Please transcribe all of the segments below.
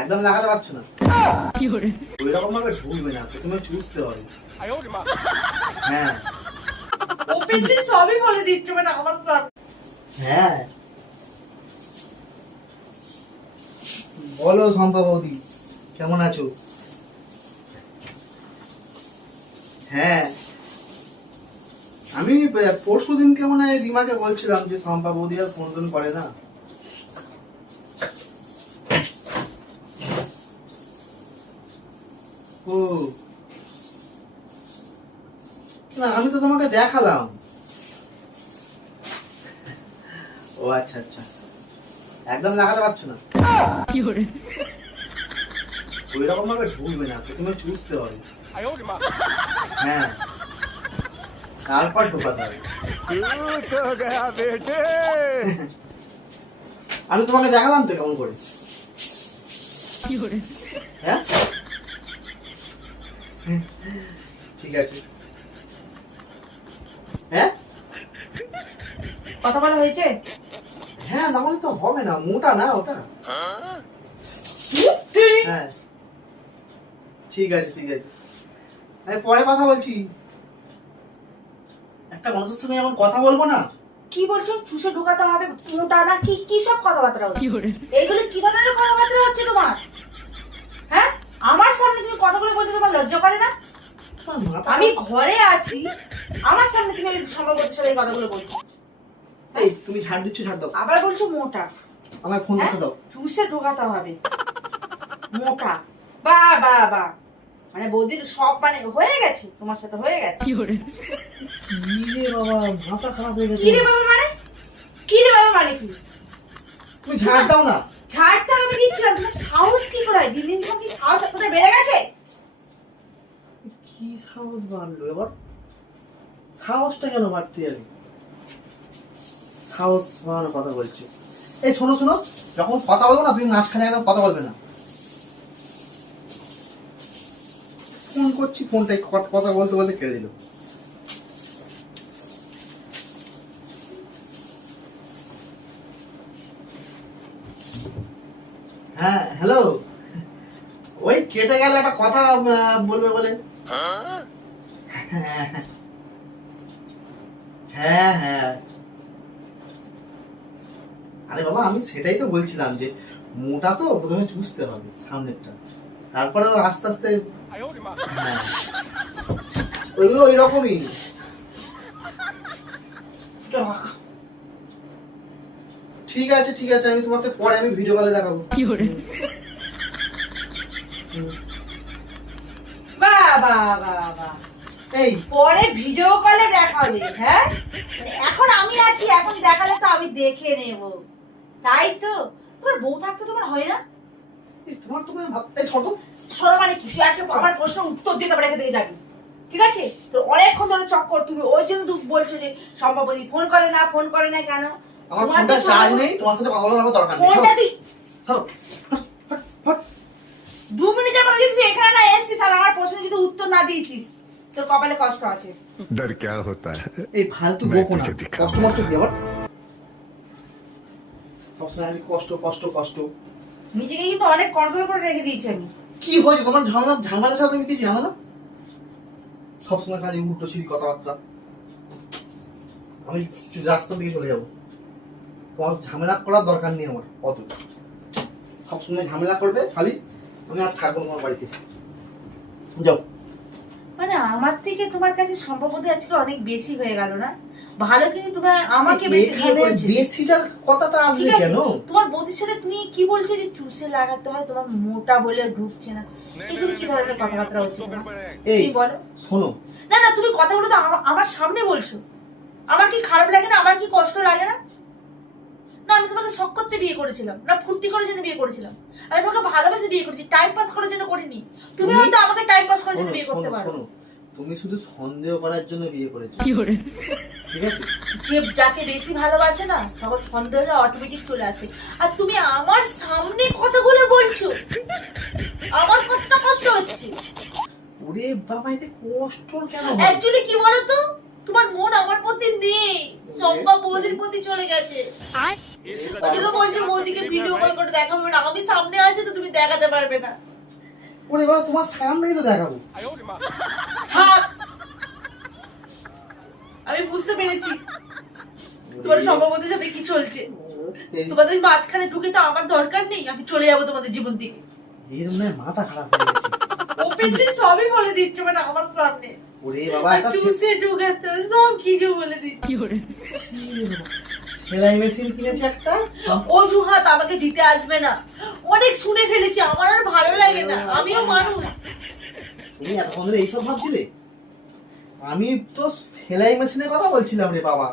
একদম লাগাতে পারছো না। ওই রকম ভাবে ঢুকবে না, প্রথমে চুষতে হবে। হ্যাঁ ওপেনলি সবই বলে দিচ্ছে মানে আমার সামনে। হ্যাঁ বলো শম্পা বৌদি, কেমন আছো? হ্যাঁ আমি পরশু দিনকে মনে হয় রিমাকে বলছিলাম যে শম্পা বৌদি আর ফোন টোন করে না। ও না, আমি তো তোমাকে দেখালাম। ও আচ্ছা আচ্ছা, একদম লাগাতে পারছো না। ওই রকম ভাবে ঢুকবে না, প্রথমে চুষতে হবে। হ্যাঁ তারপর ঢোকাতে হবে। আমি তোমাকে দেখালাম তো কেমন করে। হ্যাঁ ঠিক আছে। হ্যাঁ কথা বলা হয়েছে? হ্যাঁ না হলে তো হবে না, মোটা না ওটা। হ্যাঁ ঠিক আছে ঠিক আছে, আমি পরে কথা বলছি। একটা মানুষের সঙ্গে এমন কথা বলবো না। কি বলছো? চুষে ঢোকাতে হবে মোটা না কি? কি সব কথাবার্তা হচ্ছে? এইগুলো কি ধরনের কথাবার্তা হচ্ছে তোমার? হ্যাঁ আমার সামনে তুমি কথাগুলো বলতে তোমার লজ্জা করে না? আমি ঘরে আছি, আমার সামনে তুমি সম্ভবত সাথে এই কথাগুলো বলছো। এই তুমি ঝাড় দিচ্ছ, ঝাড় দাও। আবার বলছো মোটা। আমার ফোন করতে দাও। চুষে ঢোকাতে হবে মোটা। বা বা বা মানে বৌদির সব মানে হয়ে গেছে, তোমার সাথে হয়ে গেছে। কি রে বাবা, মাথা খারাপ হয়ে গেছে। কি রে বাবা মানে? কি রে বাবা মানে কি? তুমি ঝাড় দাও না। ঝাড়টা আমি দিচ্ছিলাম, তোমার সাহস কি করে হয়? দিন দিন কি সাহস কোথায় বেড়ে গেছে? কি সাহস বাড়লো এবার? সাহসটা কেন বাড়তে যাবে? সাহস বাড়ানোর কথা বলছি। এই শোনো শোনো, যখন কথা বলবো না তুমি মাঝখানে একদম কথা বলবে না। ফোন করছি, ফোনটাই কথা বলতে বলতে কেড়ে দিল। হ্যাঁ হ্যালো, ওই কেটে গেল একটা কথা বলবে বলে। হ্যাঁ হ্যাঁ আরে বাবা, আমি সেটাই তো বলছিলাম যে মোটা তো প্রথমে চুষতে হবে সামনেরটা, তারপরে আস্তে আস্তে। হ্যাঁ ওইগুলো ওই রকমই। ঠিক আছে ঠিক আছে, আমি তোমাকে পরে আমি ভিডিও কলে দেখাবো। বাহ বাহ বাহ বাহ, এই পরে ভিডিও কলে দেখাবে? হ্যাঁ এখন আমি আছি, এখন দেখালে তো আমি দেখে নেব, তাই তো? তোমার বউ থাকতে তোমার হয় না? তোমার তো এই শর্ত শোনো মানে কি? তুই আজকে আমার প্রশ্নের উত্তর দিয়ে তারপরে রেখে দিয়ে যাবি, ঠিক আছে? তো অনেকক্ষণ ধরে চক্কর, তুমি ওই জন্য তুমি বলছো যে সম্ভবতী ফোন করে না, ফোন করে না কেন? আমার ফোনটা চার্জ নেই, তোমার সাথে কথা বলার দরকার নেই। ফোনটা তুই হ্যালো, 2 মিনিটের মধ্যে তুই এখানে না এসেছিস আর আমার প্রশ্নের যদি উত্তর না দিয়েছিস, তোর কপালে কষ্ট আছে। डर क्या होता है? এই ফালতু বকো না, কষ্ট কষ্ট কি আবার? সবসময় কষ্ট কষ্ট কষ্ট। নিজেকে কিন্তু অনেক কন্ট্রোল করে রেখে দিয়েছি আমি। কি হয়েছে তোমার? ঝামেলার সাথে তুমি কিছু জানো না? সবসময় খালি উল্টো সিঁড়ি কথাবার্তা। আমি রাস্তা দিকে চলে যাবো, তোমার ঝামেলা করার দরকার নেই আমার। অত সবসময় ঝামেলা করবে খালি, আমি আর থাকবো তোমার বাড়িতে। যাও। মানে আমার থেকে তোমার কাছে সম্ভবত আজকে অনেক বেশি হয়ে গেল না? ভালো কিন্তু তোমার আমাকে বেশি দিয়ে করেছে। বেশিটার কথাটা আসবে কেন? তোমার বৌদির সাথে তুমি কি বলছো যে চুষে লাগাতে হয়, তোমার মোটা বলে ঢুকছে না? এগুলো কি ধরনের কথাবার্তা হচ্ছে তোমার? এই তুমি বলো। শোনো না না, তুমি কথাগুলো তো আমার সামনে বলছো। আমার কি খারাপ লাগে না? আমার কি কষ্ট লাগে না? না আমি তোমাকে শখ করতে বিয়ে করেছিলাম না, ফুর্তি করার জন্য বিয়ে করেছিলাম। আমি তোমাকে ভালোবেসে বিয়ে করেছি, টাইম পাস করার জন্য করিনি। তুমি হয়তো আমাকে টাইম পাস করার জন্য বিয়ে করতে পারো। তুমি শুধু সন্দেহ করার জন্য বিয়ে করেছো, ঠিক আছে? যে যাকে বেশি ভালোবাসে না, তখন সন্দেহটা অটোমেটিক চলে আসে। আর তুমি আমার সামনে কথাগুলো বলছো, আমার কতটা কষ্ট হচ্ছে। ওরে বাবা, এতে কষ্ট কেন? অ্যাকচুয়ালি কি বলতো, তোমার মন আমার প্রতি নেই, সম্পা বৌদির প্রতি চলে গেছে। ওই জন্য বলছি বৌদিকে ভিডিও কল করে দেখাবো না, আমি সামনে আছি তো তুমি দেখাতে পারবে না। ওরে বাবা, তোমার সামনেই তো দেখাবো। থাক, আমি বুঝতে পেরেছি তোমার সম্ভবতের সাথে কি চলছে। তোমাদের মাঝখানে ঢুকে তো আমার দরকার নেই, আমি চলে যাবো তোমাদের জীবন থেকে। এর মনে হয় মাথা খারাপ হয়ে গেছে। ওপেনলি সবই বলে দিচ্ছে মানে আমার সামনে। ওরে বাবা, একটা চুষে ঢুকাতে সব কিছু বলে দিচ্ছে। সেলাই মেশিন কিনেছি একটা। অজুহাত আমাকে দিতে আসবে না, অনেক শুনে ফেলেছি, আমার আর ভালো লাগে না, আমিও মানুষ। তুমি এতক্ষণ ধরে এইসব ভাবছিলে? আমি তো সেলাই মেশিনের কথা বলছিলাম রে বাবা।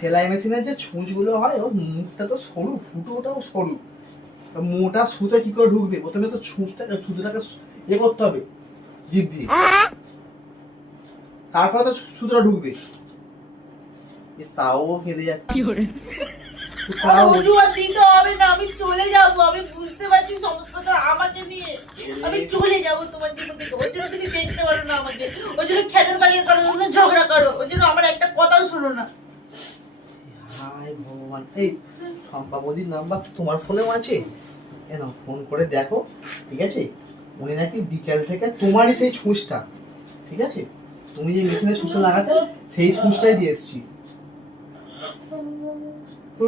সেলাই মেশিনের যে ছুঁচগুলো হয়, ওর মুখটা তো সরু, ফুটোটাও সরু। তা মোটা সুতো কি করে ঢুকবে? প্রথমে তো সুতোটাকে করতে হবে জিভ দিয়ে, তারপরে তো সুতোটা ঢুকবে। তাও কেঁদে যাচ্ছে। অজুহাত দিতে হবে না, আমি চলে যাব, আমি বুঝতে পারছি সমস্যাটা আমাকে নিয়ে, আমি চলে যাব তোমার জীবন থেকে। ওই জন্য তুমি দেখতে পারো না আমাকে, ওই জন্য খেতের বাড়ির করো, ওই জন্য ঝগড়া করো, ওই জন্য আমার একটা কথাও শোনো না। হায় ভগবান, এই শম্পা বৌদির নাম্বার তো তোমার ফোনেও আছে, কেন ফোন করে দেখো, ঠিক আছে? উনি নাকি বিকেল থেকে তোমারই সেই ছুঁচটা, ঠিক আছে, তুমি যে মেশিনের সুচটা লাগাতে সেই সুচটাই দিয়ে এসছি।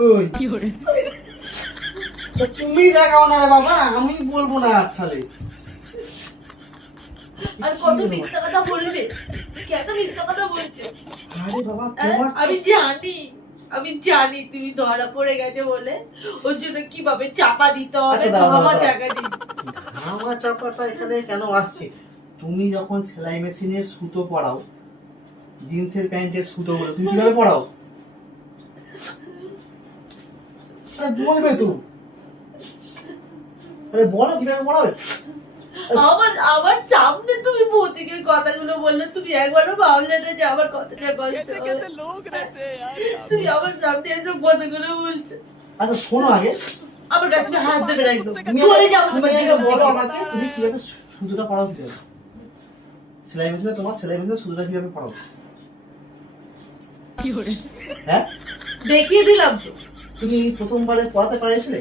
ওই তুমি দেখাও না রে বাবা, আমি বলবো না তাহলে। আর কত মিথ্যা কথা বলবে, কেন মিথ্যা কথা বলছো? আরে বাবা, তোমার আমি জানি তুমি ধরা পড়ে গেছে বলে ওর জন্য কিভাবে চাপা দিতে হবে, আচ্ছা, দাঁড়াও, ধামা দাঁড়াও। চাকা দিতে। আমার চাপাটা এখানে কেন আসছে? তুমি যখন সেলাই মেশিনের সুতো পড়াও, জিন্সের প্যান্টের সুতো গুলো তুমি কিভাবে পড়াও? আরে বলবে তো, আরে বলো কিভাবে পড়াবে। আমার সামনে তুমি ভৌতিকে কথাগুলো বললে, তুমি একবারও ভাবলে না যে আমার কথাটা বলছো? তুমি আমার সামনে এসব কথাগুলো বলছো। আচ্ছা শোনো আগে, আমার কাছে তুমি হাত দেবে না একদম, তুমি চলে যাবো তুমি তোমার আগে জীবন বলো থেকে। আমাকে, তুমি কিভাবে সুতোটা পড়াও কিভাবে? সেলাই মেশিনে তোমার সেলাই মেশিনে সুতোটা কিভাবে পড়াও? হ্যাঁ, দেখিয়ে দিলাম তো। তুমি প্রথমবারে পড়াতে পেরেছিলে?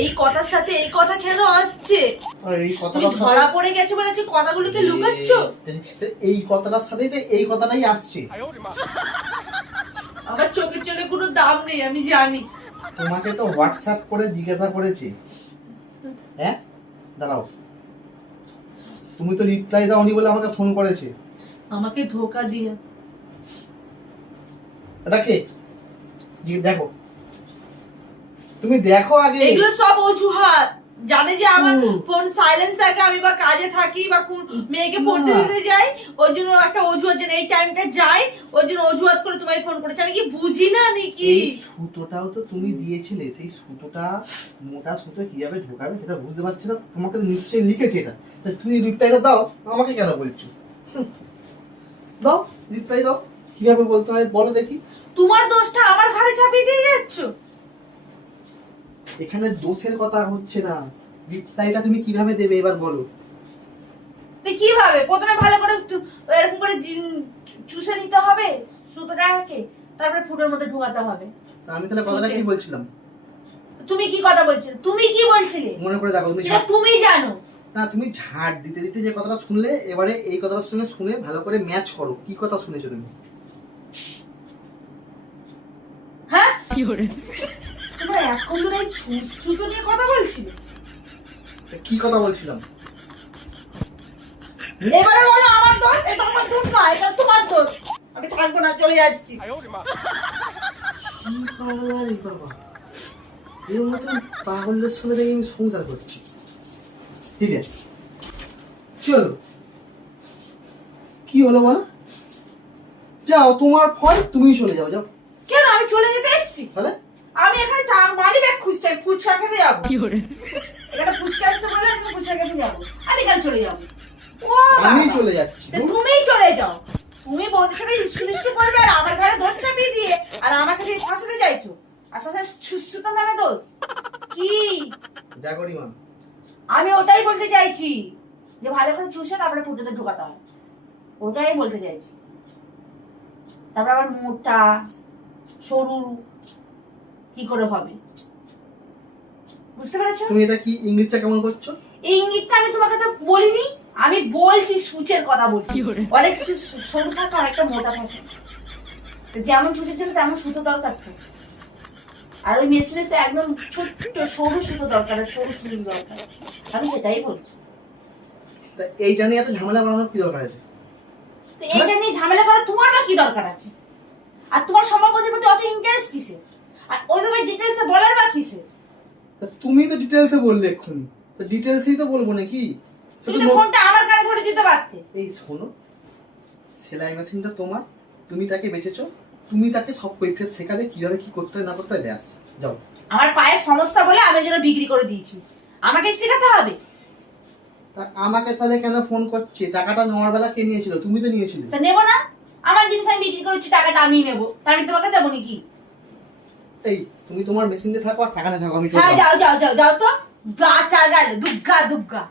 এই কথার সাথে এই কথা কেন আসছে? আর এই তুমি কথাটা ধরা পড়ে গেছো বলেছি, কথাগুলোকে লুকাচ্ছ। এই কথাটার সাথেই তো এই কথাটাই আসছে। আমার চোখের জন্য কোনো দাম নেই, আমি জানি। তোমাকে তো হোয়াটসঅ্যাপ করে জিজ্ঞাসা করেছি। হ্যাঁ, দাঁড়াও, তুমি তো রিপ্লাই দাওনি বলে আমাকে ফোন করেছে। আমাকে ধোকা দিয়ে এটা কে? গিয়ে দেখো, তুমি দেখো আগে। এগুলো সব অজুহাত, জানে যে আমার হুম। ফোন সাইলেন্স থাকে, আমি বা কাজে থাকি বা মেয়েকে পড়তে না। দিতে যাই, ওই জন্য একটা অজুহাত, যেন এই টাইমটা যাই, ওই জন্য অজুহাত করে তোমায় ফোন করেছে। আমি কি বুঝি না নাকি? এই সুতোটাও তো তুমি দিয়েছিলে, সেই সুতোটা মোটা সুতো কিভাবে ঢোকাবে সেটা বুঝতে পারছি না। তোমাকে তো নিশ্চয়ই লিখেছে এটা, তা তুমি রিপ্লাইটা দাও, আমাকে কেন বলছো? দাও রিপ্লাই দাও, কিভাবে বলতে হয় বলো দেখি। তোমার দোষটা আমার ঘাড়ে চাপিয়ে দিয়ে যাচ্ছ। এখানে দোষের কথা হচ্ছে না, রিপ্লাইটা তুমি কিভাবে দেবে এবার বলো। তো কিভাবে? প্রথমে ভালো করে এরকম করে চুষে নিতে হবে সুতোটাকে, তারপরে ফুটোর মধ্যে ঢোকাতে হবে। তা আমি তাহলে কথাটা কি বলছিলাম? তুমি কি কথা বলছিলে? তুমি কি বলছিলে মনে করে দেখো, তুমি সেটা তুমি জানো। না, তুমি ঝাড় দিতে দিতে যে কথাটা শুনলে, এবারে এই কথাটার সঙ্গে শুনে ভালো করে ম্যাচ করো, কি কথা শুনেছো তুমি? হ্যাঁ, তোমরা এখন ধরে এই ছুতো নিয়ে কথা বলছিলে। তা কি কথা বলছিলাম? এবারে বলো আমার দোষ, এটা আমার দোষ না, এটা তোমার দোষ। আমি থাকবো না, চলে যাচ্ছি। কি পাগলা রে বাবা, এর মতন পাগলদের সঙ্গে দেখি আমি সংসার করছি। ঠিক আছে, চলো, কি হলো বলো? যাও, তোমার ফল, তুমি চলে যাও। যাও কেন? আমি চলে যেতে এসেছি। তাহলে আমি এখানে মানি ব্যাগ খুঁজছি, ফুচকা খেতে যাবো। এখানে ফুচকা আসতে বলে আমি ফুচকা খেতে যাবো, আমি কেন চলে যাবো? ও আমি বাবা। চলে যাচ্ছি। তা তুমিই চলে যাও, তুমি বৌদির সাথে ইস্টু করবে আর আমার ঘরে দোষ চাপিয়ে দিয়ে আর আমাকে দিয়ে ফাঁসাতে চাইছো। আসলে সুস্থতা নামে দোষ কি? দেখো রিমা, আমি ওটাই বলতে চাইছি যে ভালো করে চুষে তারপরে ফুটোতে ঢোকাতে হয়, ওটাই বলতে চাইছি। তারপর আবার মোটা সরু কি করে হবে? বুঝতে পেরেছো? তুমি এটা কি ইংলিশটা কেমন করছো? এই ইঙ্গিতটা আমি তোমাকে তো বলিনি, আমি বলছি সূচের কথা বলছি। অনেক সরু থাকে, অনেকটা মোটা থাকে। যেমন চুচের জন্য তেমন সুতো দরকার তো। আর ওই মেশিনে তো একদম ছোট্ট সরু সুতো দরকার, সরু সুতো দরকার। আমি সেটাই বলছি। তা এইটা নিয়ে এত ঝামেলা বানানোর কি দরকার আছে? তো এইটা নিয়ে ঝামেলা করার তোমার বা কি দরকার আছে? আর তোমার সমাপতির প্রতি অত ইন্টারেস্ট কিসে? আর ওইভাবে ডিটেলসে বলার বা কিসে? তা তুমি তো ডিটেলসে বললে এক্ষুনি, তো ডিটেলসেই তো বলবো নাকি? তুমি তো ফোনটা আমার কানে ধরে দিতে পারতে। এই শোনো, সেলাই মেশিনটা তোমার, তুমি তাকে বেচেছো, তুমি তাকে সব কৈফিয়ত শেখাবে কিভাবে কি করতে হয় না করতে হয়, ব্যাস যাও। আমার পায়ের সমস্যা বলে আমি যেন বিক্রি করে দিয়েছি, আমাকে শেখাতে হবে? তা আমাকে তাহলে কেন ফোন করছে? টাকাটা নেওয়ার বেলা কে নিয়েছিল? তুমি তো নিয়েছিলে। তা নেবো না? আমার জিনিস আমি বিক্রি করেছি, টাকাটা আমিই নেবো, তা আমি তোমাকে দেবো নাকি? এই তুমি তোমার মেশিনে থাকো আর টাকা নিয়ে থাকো, আমি হ্যাঁ যাও যাও যাও যাও তো, গা চা গেল দুগ্গা দুগ্গা।